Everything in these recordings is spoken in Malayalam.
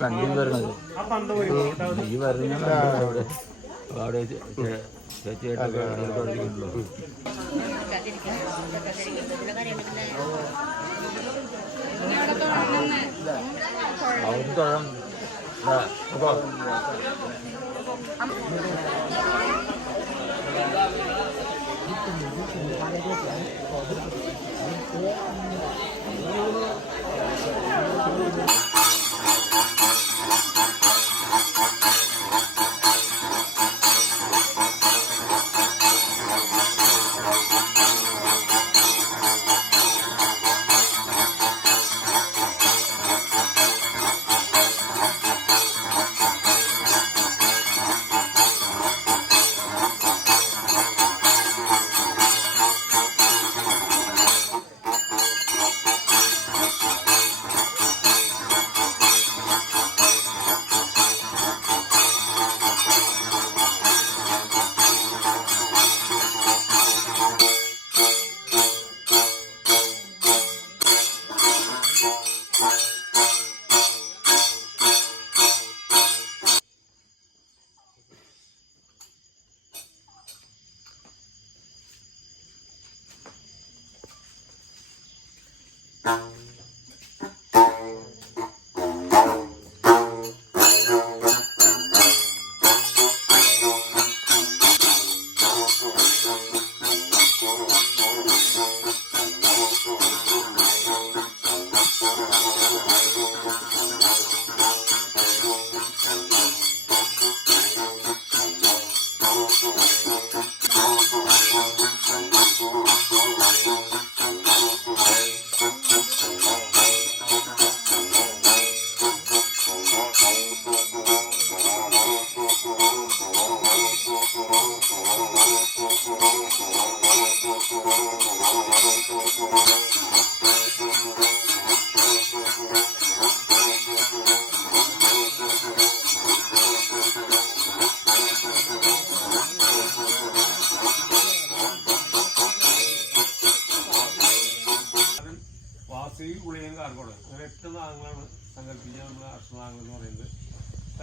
കണ്ടിയും വരണത് ഈ വരുന്ന അവിടെ അവിടെ ചേച്ചിയായിട്ടൊക്കെ കളിക്കുന്നുണ്ടല്ലോ. അവർക്ക് തൊഴാം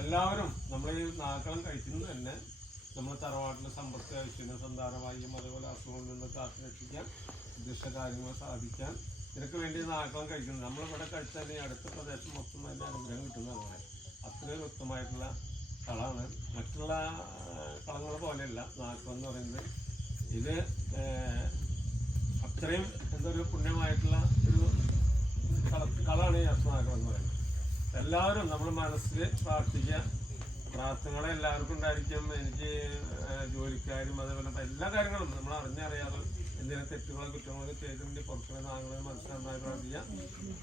എല്ലാവരും നമ്മൾ ഈ നാഗക്കളം കഴിക്കുന്നത് തന്നെ നമ്മുടെ തറവാട്ടിലെ സമ്പത്ത് ഐശ്വര്യ സന്താനമായും അതേപോലെ അസുഖങ്ങളിൽ നിന്ന് കാത്തു രക്ഷിക്കാൻ ഉദ്ദേശിച്ച കാര്യങ്ങൾ സാധിക്കാൻ ഇതിനൊക്കെ വേണ്ടി നാഗക്കളം കഴിക്കുന്നത്. നമ്മളിവിടെ കഴിച്ചാൽ ഈ അടുത്ത പ്രദേശം മൊത്തം അതിൻ്റെ അനുഗ്രഹം കിട്ടുന്നതാണ് പറയാം. അത്രയും വ്യക്തമായിട്ടുള്ള കളമാണ്. മറ്റുള്ള കളങ്ങൾ പോലെയല്ല നാഗക്കളം എന്ന് പറയുന്നത്. ഇത് അത്രയും എന്തൊരു പുണ്യമായിട്ടുള്ള ഒരു കളാണ് ഈ നാഗക്കളം എന്ന് പറയുന്നത്. എല്ലാവരും നമ്മൾ മനസ്സിൽ പ്രാർത്ഥിക്കുക. പ്രാർത്ഥനകളെ എല്ലാവർക്കും ഉണ്ടായിരിക്കും. എനിക്ക് ജോലിക്കാരും അതേപോലെ എല്ലാ കാര്യങ്ങളും നമ്മൾ അറിഞ്ഞറിയാതെ എന്തെങ്കിലും തെറ്റുകളോ കുറ്റങ്ങളൊക്കെ ചെയ്തിട്ടുണ്ട് പുറത്തുള്ള നാങ്ങളെ മനസ്സിൽ നന്നായി പ്രാർത്ഥിക്കുക.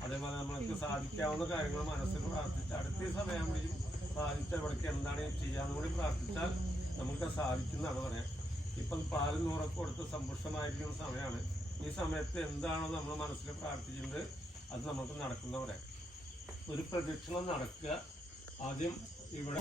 അതേപോലെ നമ്മൾക്ക് സാധിക്കാവുന്ന കാര്യങ്ങൾ മനസ്സിൽ പ്രാർത്ഥിച്ച് അടുത്ത സമയമാകുമ്പോഴേക്കും സാധിച്ച ഇവിടേക്ക് എന്താണ് ചെയ്യാമെന്ന് കൂടി പ്രാർത്ഥിച്ചാൽ നമുക്ക് സാധിക്കുന്നതാണ് പറയാം. ഇപ്പം പാലും നൂറൊക്കെ കൊടുത്ത് സമ്പുഷ്ടമായിരിക്കുന്ന സമയമാണ്. ഈ സമയത്ത് എന്താണോ നമ്മൾ മനസ്സിൽ പ്രാർത്ഥിക്കുന്നത് അത് നമുക്ക് നടക്കുന്ന പറയാം. ഒരു പ്രദക്ഷിണം നടക്കുക. ആദ്യം ഇവിടെ